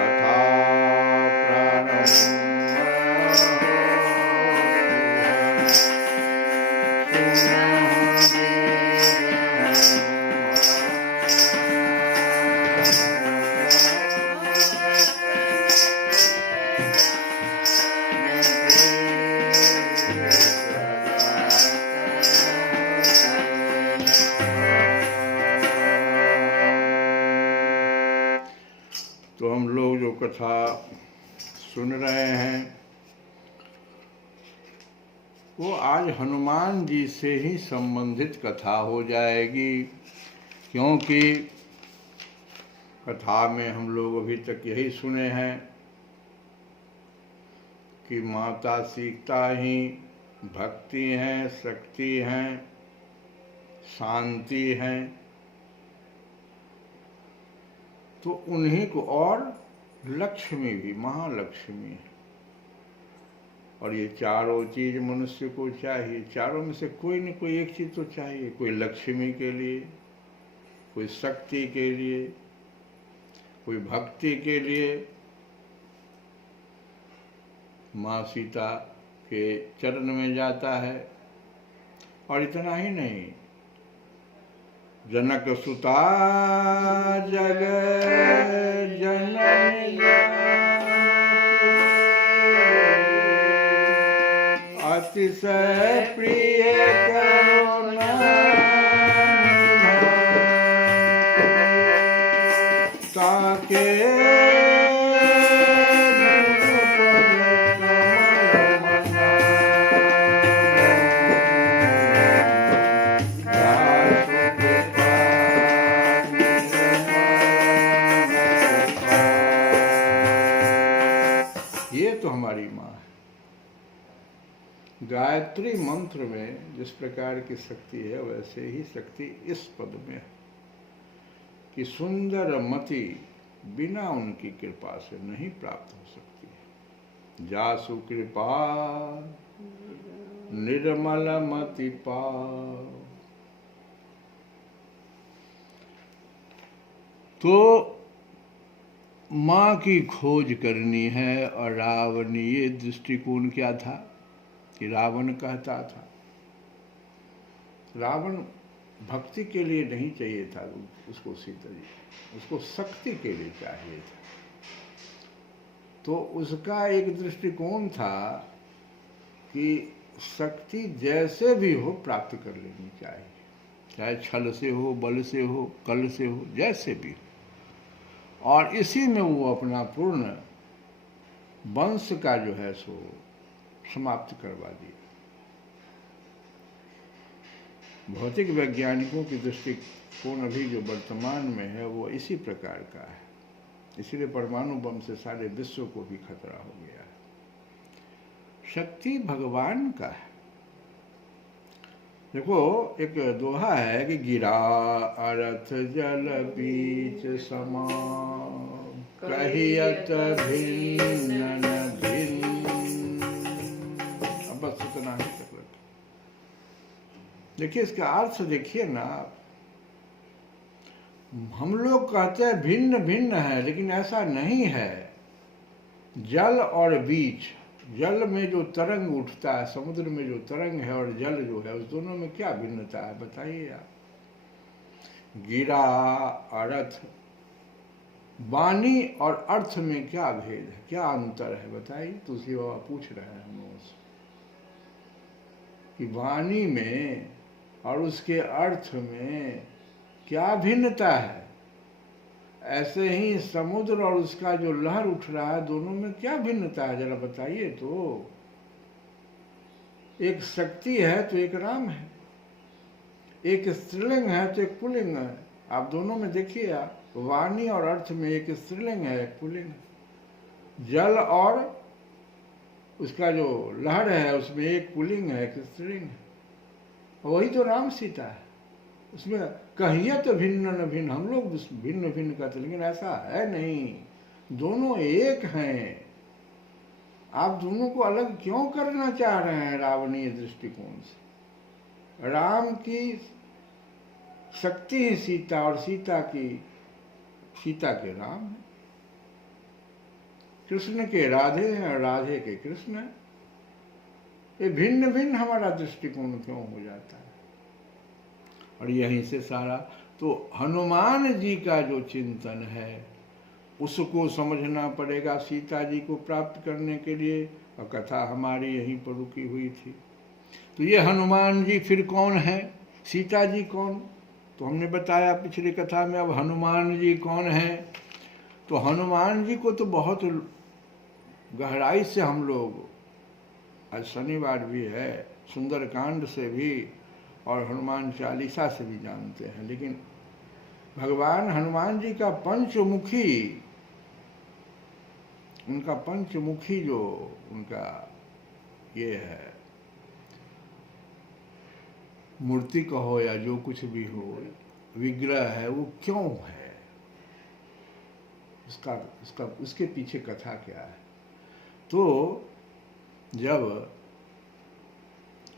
कथा प्रारंभ तो हम लोग जो कथा सुन रहे हैं वो आज हनुमान जी से ही संबंधित कथा हो जाएगी, क्योंकि कथा में हम लोग अभी तक यही सुने हैं कि माता सीता ही भक्ति हैं, शक्ति हैं, शांति हैं, तो उन्हीं को, और लक्ष्मी भी महालक्ष्मी है। और ये चारों चीज मनुष्य को चाहिए, चारों में से कोई न कोई एक चीज तो चाहिए, कोई लक्ष्मी के लिए, कोई शक्ति के लिए, कोई भक्ति के लिए। माँ सीता के चरण में जाता है। और इतना ही नहीं, जनक सुता जग जननी अतिशय प्रिय करुणा ताके हमारी माँ है। गायत्री मंत्र में जिस प्रकार की शक्ति है वैसे ही शक्ति इस पद में है कि सुंदर मति बिना उनकी कृपा से नहीं प्राप्त हो सकती है। जासु कृपा निर्मल मति पाओ। तो माँ की खोज करनी है। और रावण, ये दृष्टिकोण क्या था कि रावण कहता था, रावण भक्ति के लिए नहीं चाहिए था उसको सीता जी, उसको शक्ति के लिए चाहिए था। तो उसका एक दृष्टिकोण था कि शक्ति जैसे भी हो प्राप्त कर लेनी चाहिए, चाहे छल से हो, बल से हो, कल से हो, जैसे भी हो। और इसी में वो अपना पूर्ण वंश का जो है सो समाप्त करवा दिया। भौतिक वैज्ञानिकों की दृष्टिकोण अभी जो वर्तमान में है वो इसी प्रकार का है। इसलिए परमाणु बम से सारे विश्व को भी खतरा हो गया है। शक्ति भगवान का है। देखो, एक दोहा है कि गिरा अर्थ जल बीच समा कहियत भिन्न न भिन्न। अब बस इतना ही तक लगे। देखिए, इसका अर्थ देखिए ना। हम लोग कहते हैं भिन्न भिन्न है, लेकिन ऐसा नहीं है। जल और बीच, जल में जो तरंग उठता है, समुद्र में जो तरंग है और जल जो है, उस दोनों में क्या भिन्नता है बताइए आप। गिरा अर्थ, वाणी और अर्थ में क्या भेद है, क्या अंतर है बताइए। तुलसी बाबा पूछ रहे हैं हम लोगों से कि वाणी में और उसके अर्थ में क्या भिन्नता है। ऐसे ही समुद्र और उसका जो लहर उठ रहा है, दोनों में क्या भिन्नता है जरा बताइए तो। एक शक्ति है तो एक राम है, एक स्त्रीलिंग है तो एक पुल्लिंग है। आप दोनों में देखिए, आप वाणी और अर्थ में एक स्त्रीलिंग है, एक पुल्लिंग है। जल और उसका जो लहर है उसमें एक पुल्लिंग है, एक स्त्रीलिंग है। वही तो राम सीता है। उसमें कहिए तो भिन्न न भिन्न, हम लोग भिन्न भिन्न कहते, लेकिन ऐसा है नहीं, दोनों एक हैं। आप दोनों को अलग क्यों करना चाह रहे हैं रावणीय दृष्टिकोण से। राम की शक्ति ही सीता और सीता के राम है। कृष्ण के राधे हैं और राधे के कृष्ण हैं। ये भिन्न भिन्न हमारा दृष्टिकोण क्यों हो जाता है? और यहीं से सारा तो हनुमान जी का जो चिंतन है उसको समझना पड़ेगा सीता जी को प्राप्त करने के लिए। और कथा हमारी यहीं पर रुकी हुई थी। तो ये हनुमान जी फिर कौन है, सीता जी कौन? तो हमने बताया पिछली कथा में। अब हनुमान जी कौन है? तो हनुमान जी को तो बहुत गहराई से हम लोग, आज शनिवार भी है, सुंदरकांड से भी और हनुमान चालीसा से भी जानते हैं। लेकिन भगवान हनुमान जी का पंचमुखी, उनका पंचमुखी जो उनका ये है, मूर्ति कहो या जो कुछ भी हो, विग्रह है, वो क्यों है? उसके पीछे कथा क्या है? तो जब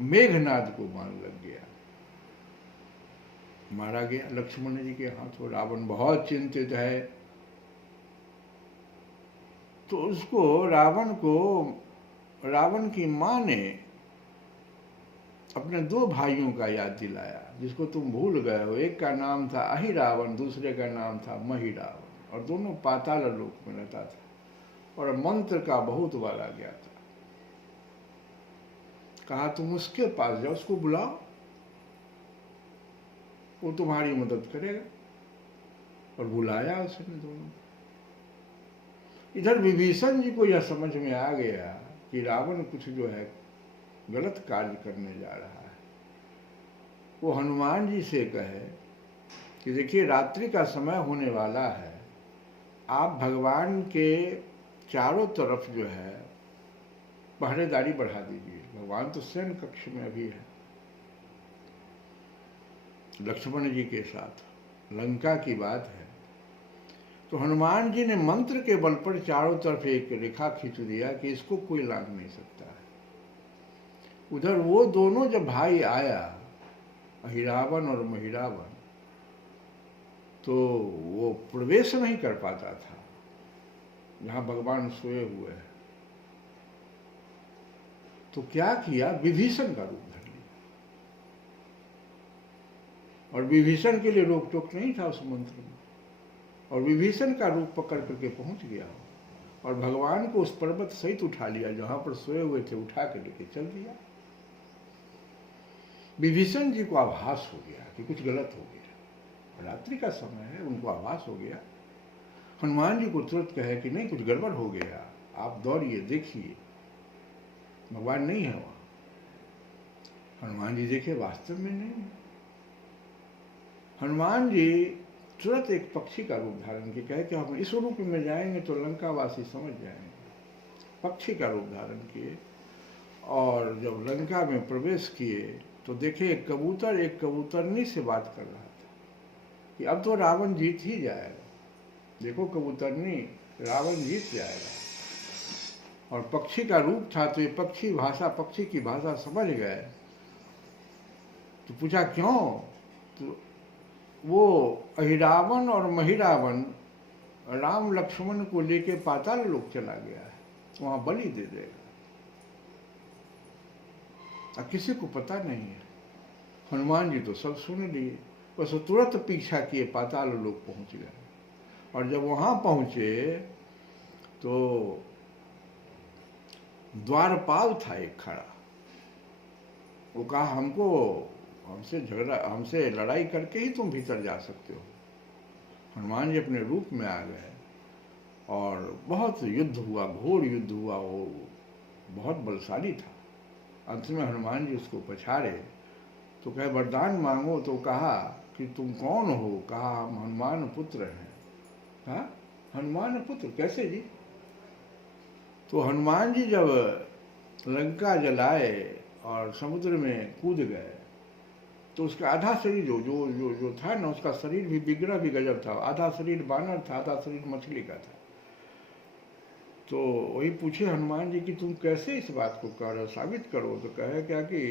मेघनाद को बाण लग गया, मारा गया लक्ष्मण जी के हाथों, रावण बहुत चिंतित है। तो उसको रावण की मां ने अपने दो भाइयों का याद दिलाया, जिसको तुम भूल गए हो। एक का नाम था अहिरावण, दूसरे का नाम था महिरावण, और दोनों पाताल लोक में रहता था और मंत्र का बहुत बड़ा ज्ञाता था। कहा तुम उसके पास जाओ, उसको बुलाओ, वो तुम्हारी मदद करेगा। और बुलाया उसने दोनों। इधर विभीषण जी को यह समझ में आ गया कि रावण कुछ जो है गलत कार्य करने जा रहा है। वो हनुमान जी से कहे कि देखिए रात्रि का समय होने वाला है, आप भगवान के चारों तरफ जो है पहरेदारी बढ़ा दीजिए। भगवान तो शयन कक्ष में अभी है लक्ष्मण जी के साथ, लंका की बात है। तो हनुमान जी ने मंत्र के बल पर चारों तरफ एक रेखा खींच दिया कि इसको कोई लांघ नहीं सकता है। उधर वो दोनों जब भाई आया, अहिरावण और महिरावण, तो वो प्रवेश नहीं कर पाता था जहां भगवान सोए हुए हैं। तो क्या किया, विभीषण का रूप धर लिया। और विभीषण के लिए रोक टोक नहीं था उस मंत्र में, और विभीषण का रूप पकड़ करके पहुंच गया और भगवान को उस पर्वत सहित उठा लिया जहां पर सोए हुए थे, उठा के लेके चल दिया। विभीषण जी को आभास हो गया कि कुछ गलत हो गया, रात्रि का समय है, उनको आभास हो गया। हनुमान जी को तुरंत कहे कि नहीं, कुछ गड़बड़ हो गया, आप दौड़िए देखिए, भगवान नहीं है वहां। हनुमान जी देखे, वास्तव में नहीं। हनुमान जी तुरंत एक पक्षी का रूप धारण किया, कहे कि हम इस रूप में जाएंगे तो लंकावासी समझ जाएंगे। पक्षी का रूप धारण किए और जब लंका में प्रवेश किए तो देखे एक कबूतरनी से बात कर रहा था कि अब तो रावण जीत ही जाएगा। देखो कबूतरनी, रावण जीत जाएगा। और पक्षी का रूप था तो ये पक्षी की भाषा समझ गए। तो पूछा क्यों? तो वो अहिरावण और महिरावण राम लक्ष्मण को लेके पाताल लोक चला गया है, वहां बलि दे देगा, अब किसी को पता नहीं है। हनुमान जी तो सब सुन लिए, बस तुरंत पीछा किए, पाताल लोक पहुंच गए। और जब वहां पहुंचे तो द्वारपाल था एक खड़ा। वो कहा हमसे लड़ाई करके ही तुम भीतर जा सकते हो। हनुमान जी अपने रूप में आ गए और बहुत युद्ध हुआ, घोर युद्ध हुआ। वो बहुत बलशाली था। अंत में हनुमान जी उसको पछाड़े तो कहे वरदान मांगो। तो कहा कि तुम कौन हो? कहा हम हनुमान पुत्र हैं। कहा हनुमान पुत्र कैसे जी? तो हनुमान जी जब लंका जलाए और समुद्र में कूद गए तो उसका आधा शरीर जो था ना, उसका शरीर भी विग्रह भी गजब था। आधा शरीर बानर था, आधा शरीर मछली का था। तो वही पूछे हनुमान जी कि तुम कैसे इस बात को कह रहे हो, साबित करो। तो कहे क्या कि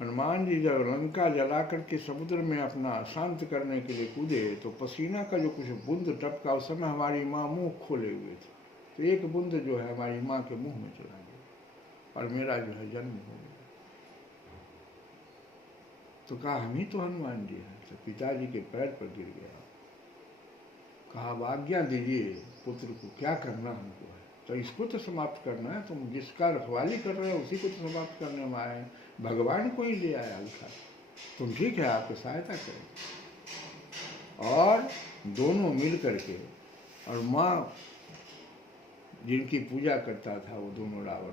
हनुमान जी जब लंका जला करके समुद्र में अपना शांत करने के लिए कूदे तो पसीना का जो कुछ बूंद टपका, उस समय हमारी माँ मुंह खोले हुए थी। तो एक बूंद जो है हमारी माँ के मुंह में चला गया और मेरा जो है जन्म हो गया। तो कहा हम ही तो हनुमान जी हैं। तो पिताजी के पैर पर गिर गया, कहा अब आज्ञा दीजिए पुत्र को, क्या करना हमको है। तो इसको तो समाप्त करना है, तुम जिसका रखवाली कर रहे हो उसी को तो समाप्त करने में आए, भगवान को ही ले आया उठा। तुम ठीक है, आपको सहायता करें। और दोनों मिल करके, और माँ जिनकी पूजा करता था वो दोनों रावण,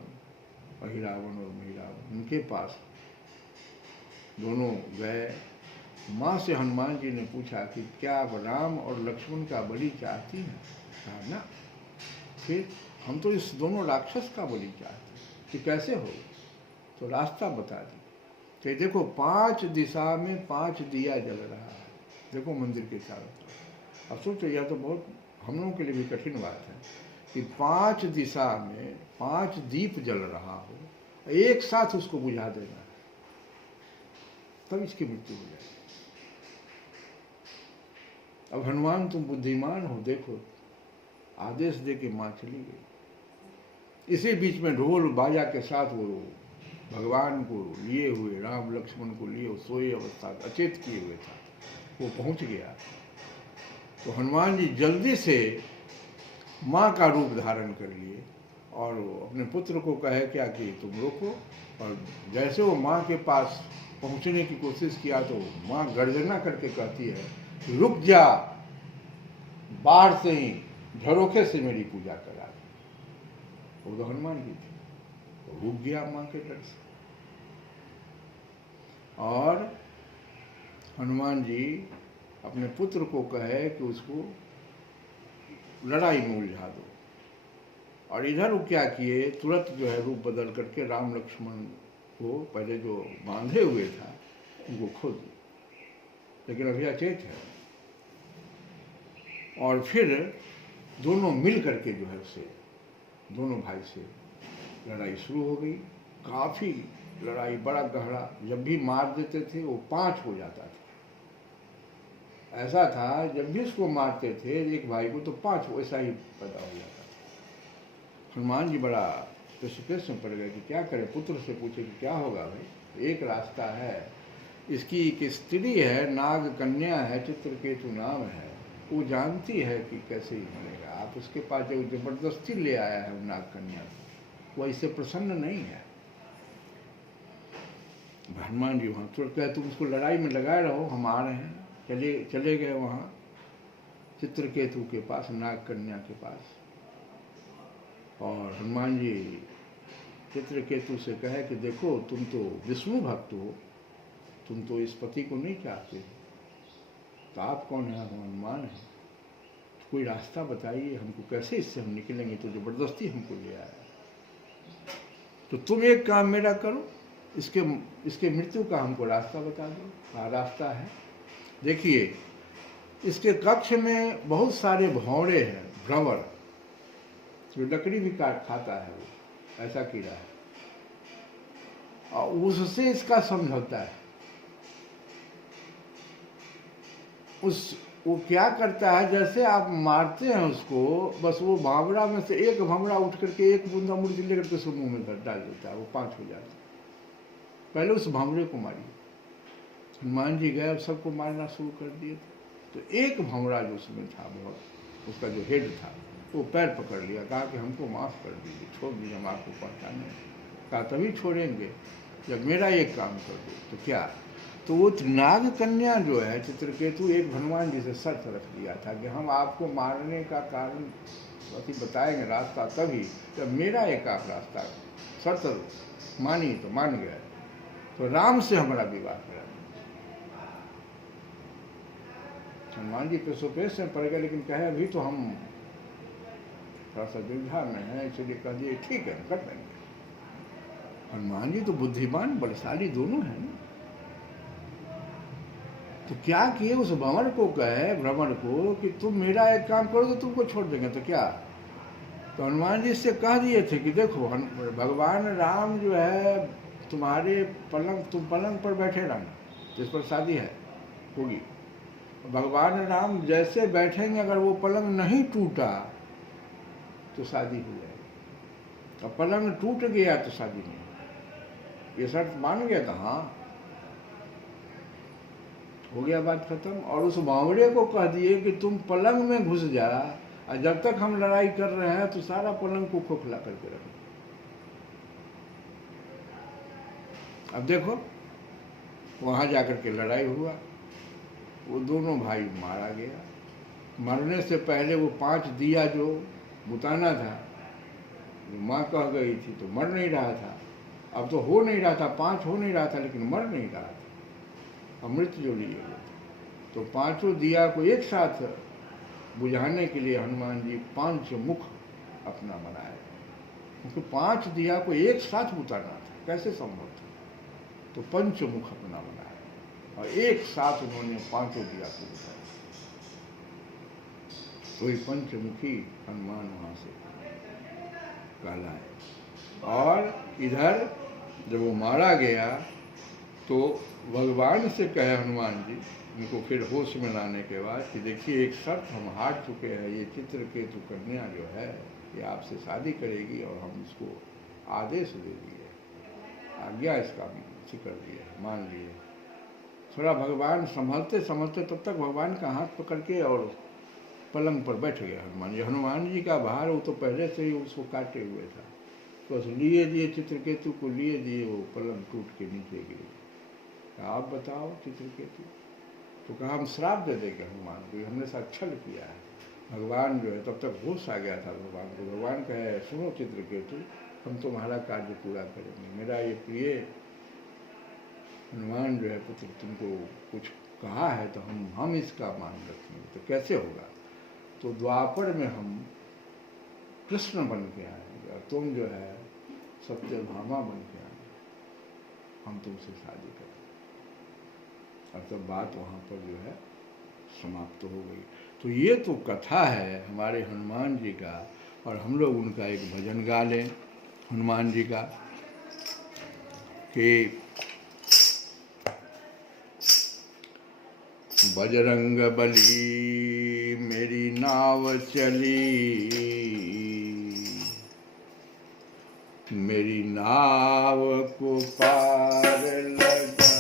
अहिरावण और महिरावण, उनके पास दोनों गए। माँ से हनुमान जी ने पूछा कि क्या आप राम और लक्ष्मण का बलि चाहती हैं? कहा ना। फिर हम तो इस दोनों राक्षस का बलि चाहते हैं, कि कैसे हो? तो रास्ता बता दी कि देखो 5 दिशा में 5 दिया जल रहा है, देखो मंदिर के चारों तरफ। अब सोचो यह तो बहुत हम लोगों के लिए भी कठिन बात है कि 5 दिशा में 5 दीप जल रहा हो, एक साथ उसको बुझा देना है, तब इसकी मृत्यु हो जाएगी। अब हनुमान तुम बुद्धिमान हो, देखो आदेश दे के माँ चली गई। इसी बीच में ढोल बाजा के साथ वो भगवान को लिए हुए, राम लक्ष्मण को लिए सोए अवस्था अचेत किए हुए था, वो पहुंच गया। तो हनुमान जी जल्दी से माँ का रूप धारण कर लिए और अपने पुत्र को कहे क्या कि तुम रोको। और जैसे वो माँ के पास पहुंचने की कोशिश किया तो माँ गर्जना करके कहती है रुक जा, बाहर से ही झरोखे से मेरी पूजा करा। वो तो हनुमान जी थे, तो रुक गया माँ के डर से। और हनुमान जी अपने पुत्र को कहे कि उसको लड़ाई में उलझा दो। और इधर वो क्या किए, तुरंत जो है रूप बदल करके राम लक्ष्मण को पहले जो बांधे हुए था उनको खो दिया, लेकिन अभी अचेत है। और फिर दोनों मिल करके जो है उसे, दोनों भाई से लड़ाई शुरू हो गई। काफ़ी लड़ाई, बड़ा गहरा, जब भी मार देते थे वो 5 हो जाता था। ऐसा था जब भी उसको मारते थे एक भाई को तो 5 वैसा ही पैदा हो जाता था। हनुमान जी बड़ा पेश में पड़ गए कि क्या करें। पुत्र से पूछे कि क्या होगा भाई, एक रास्ता है, इसकी एक स्त्री है, नाग कन्या है, चित्रकेतु नाम है, वो जानती है कि कैसे ही मरेगा। आप उसके पास जो जबरदस्ती ले आया है वो नाग कन्या, वो इससे प्रसन्न नहीं है। हनुमान जी वहाँ तुरंत कहे तुम उसको लड़ाई में लगाए रहो, हम आ रहे हैं। चले गए वहाँ चित्रकेतु के पास, नाग कन्या के पास। और हनुमान जी चित्रकेतु से कहे कि देखो तुम तो विष्णु भक्त हो, तुम तो इस पति को नहीं चाहते, तो आप कौन है? हम हनुमान हैं, तो कोई रास्ता बताइए हमको, कैसे इससे हम निकलेंगे? तो जबरदस्ती हमको ले आया। तो तुम एक काम मेरा करो, इसके मृत्यु का हमको रास्ता बता दो। हाँ रास्ता है, देखिए इसके कक्ष में बहुत सारे भौरे हैं, भ्रमर, जो लकड़ी भी काट खाता है, वो ऐसा कीड़ा है, और उससे इसका समझौता है। वो क्या करता है, जैसे आप मारते हैं उसको, बस वो भावरा में से एक भमरा उठ करके एक बूंदा मुर्गी लेकर के उसको मुंह में डाल देता है, वो 5 हो जाता है। पहले उस भमरे को मारिए। हनुमान जी गए, सबको मारना शुरू कर दिए। तो एक भमरा जो उसमें था, बहुत, उसका जो हेड था, वो पैर पकड़ लिया, कहा कि हमको माफ़ कर दीजिए, छोड़ दीजिए, हम आपको पहचाने। कहा तभी छोड़ेंगे जब मेरा एक काम कर दो। तो क्या, तो वो नाग कन्या जो है चित्रकेतु, एक हनुमान जी से शर्त रख दिया था कि हम आपको मारने का कारण बताएंगे रास्ता तभी जब मेरा एक आप रास्ता शर्त मानी। तो मान गया, तो राम से हमारा विवाह करा। हनुमान जी पेशोपेश में पड़ गए, लेकिन कहे अभी तो हम थोड़ा सा दुविधा में है, इसलिए कह दिए ठीक है कर देंगे। हनुमान जी तो बुद्धिमान बलशाली दोनों हैं ना। तो क्या किए, उस भंवर को कहे, भ्रमर को, कि तुम मेरा एक काम करो तो तुमको छोड़ देंगे। तो क्या, तो हनुमान जी से कह दिए थे कि देखो भगवान राम जो है तुम्हारे पलंग, तुम पलंग पर बैठे रहना, जिस पर शादी है होगी, भगवान राम जैसे बैठेंगे, अगर वो पलंग नहीं टूटा तो शादी हो जाएगी। अब पलंग टूट गया तो शादी नहीं होगी। ये शर्त मान गया था, हाँ, हो गया, बात खत्म। और उस बावड़े को कह दिए कि तुम पलंग में घुस जा, और जब तक हम लड़ाई कर रहे हैं तो सारा पलंग को खोखला करके रखो। अब देखो, वहां जाकर के लड़ाई हुआ, वो दोनों भाई मारा गया। मरने से पहले वो 5 दिया जो बुताना था, जो माँ कह गई थी, तो मर नहीं रहा था। अब तो हो नहीं रहा था, 5 हो नहीं रहा था, लेकिन मर नहीं रहा था, अमृत जो लिए हुए थे। तो 5 दिया को एक साथ बुझाने के लिए हनुमान जी 5 मुख अपना बनाए, क्योंकि 5 दिया को एक साथ बुताना था, कैसे संभव था। तो 5 मुख अपना बनाया और एक साथ उन्होंने 5 दिया को बुताया। तो ये पंचमुखी हनुमान वहां से कहलाए। और इधर जब वो मारा गया तो भगवान से कहे हनुमान जी, उनको फिर होश में लाने के बाद, कि देखिए एक शर्त हम हार चुके हैं, ये चित्रकेतु कन्या जो है ये आपसे शादी करेगी, और हम इसको आदेश दे दिए, आज्ञा इसका कर दिए, मान लिए। थोड़ा भगवान संभलते संभलते तब तक भगवान का हाथ पकड़ के और पलंग पर बैठ गया हनुमान जी। हनुमान जी का भार वो तो पहले से ही उसको काटे हुए था, तो लिए दिए चित्रकेतु को, लिए दिए, वो पलंग टूट के नीचे गिरी। आप बताओ चित्रकेतु, तो कहा हम श्राप दे देंगे हनुमान को, हमने साथ छल किया है। भगवान जो है तब तक होश आ गया था भगवान को। भगवान कहे, सुनो चित्रकेतु, हम तुम्हारा कार्य पूरा करेंगे। मेरा ये प्रिय हनुमान जो है पुत्र तुमको कुछ कहा है तो हम इसका मान रखेंगे। तो कैसे होगा? तो द्वापर में हम कृष्ण बन के आएंगे और तुम जो है सत्यभामा बन के आएंगे, हम तुमसे शादी करेंगे। और तब बात वहाँ पर जो है समाप्त हो गई। तो ये तो कथा है हमारे हनुमान जी का, और हम लोग उनका एक भजन गा लें हनुमान जी का, कि बजरंग बली मेरी नाव चली, मेरी नाव को पार लगा देना।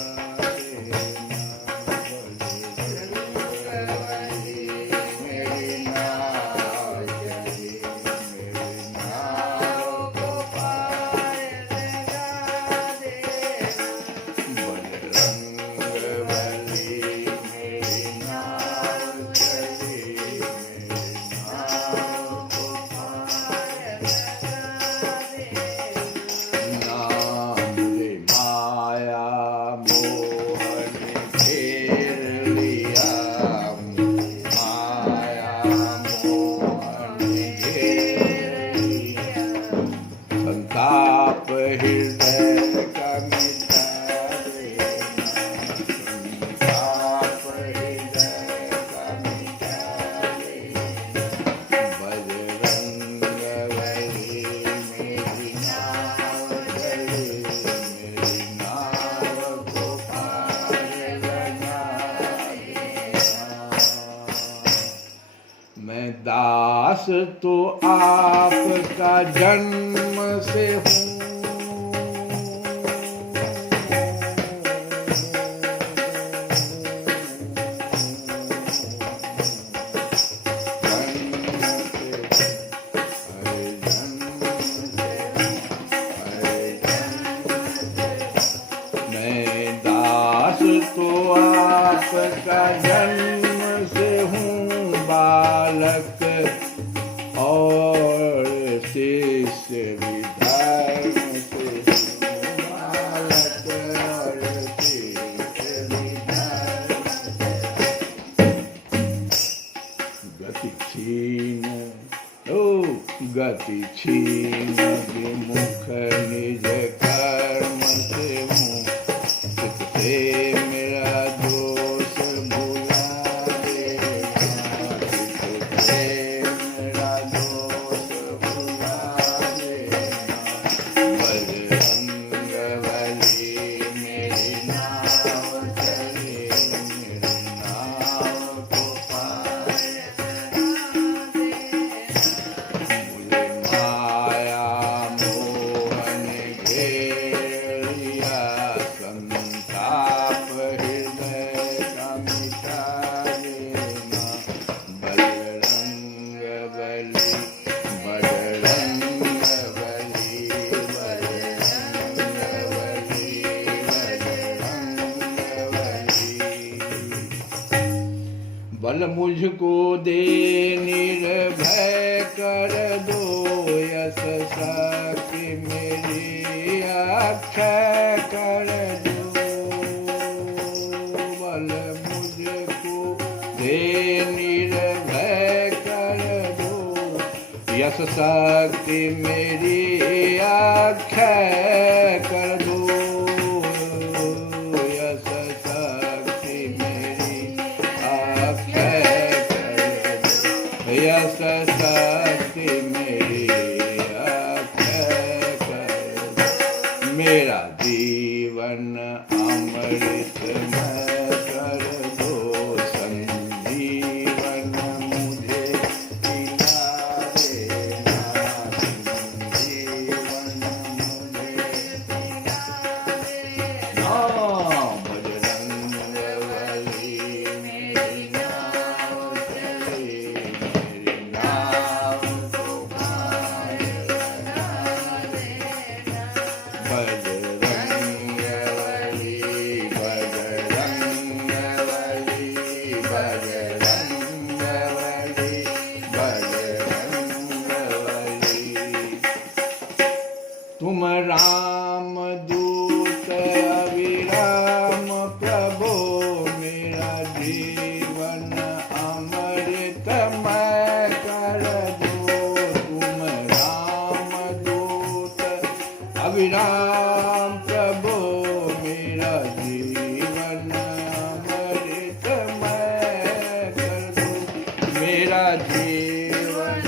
बजरंग बली मेरी नाव चली, मेरी नाव को पार लगा देना। बजरंग बली दास तो आपका जन्म से हूँ, मैं दास तो आपका जन्म से हूँ, बालक और शिष्य विधान से, बालक और शिष्य विधान से। गति छीन गति छीन विमुख निज कर्म से हूँ, चित से मेरा दोष भुला देना, चित से मेरा दोष भुला देना। बजरंग बली मेरी नाव चली, मेरी नाव को पार लगा देना। मुझे मुझको दे निर्भय कर दो यश शक्ति मेरी अक्षय कर दो बल मुझको दे निर्भय कर दो यश शक्ति मेरी अक्षय कर दो यश शक्ति मेरी अक्षय कर दो यश शक्ति मेरी अक्षय कर दो मेरा जीवन अमृतमय कर दो संजीवन मुझे पिला देना संजीवन मुझे पिला देना बजरंग बली मेरी नाव चले मेरी नाव को पार बना देना बजरंग तुम राम दूत अविराम प्रभो मेरा जीवन अमृतमय कर दो तुम राम दूत अविराम प्रभो मेरा जीवन अमृतमय कर दो मेरा जीवन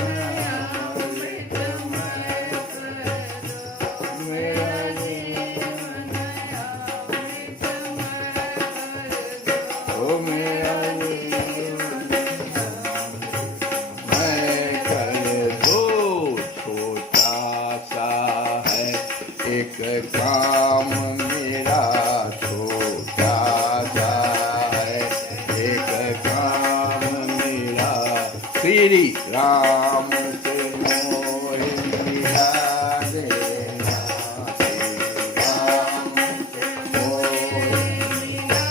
एक काम मेरा छोटा सा है एक काम मेरा श्री राम से मोह मिला देना श्री राम से मोह मिला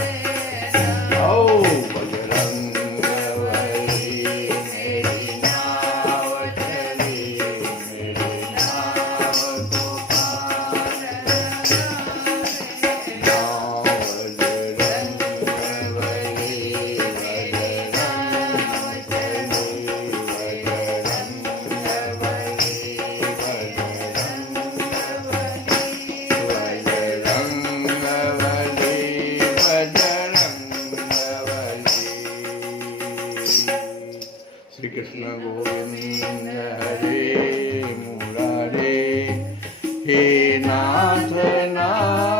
देना ओ बजरंग बली मेरी नाव चली मेरी नाव को श्री कृष्ण गोविंद हरे मुरारे हे नाथ नाथ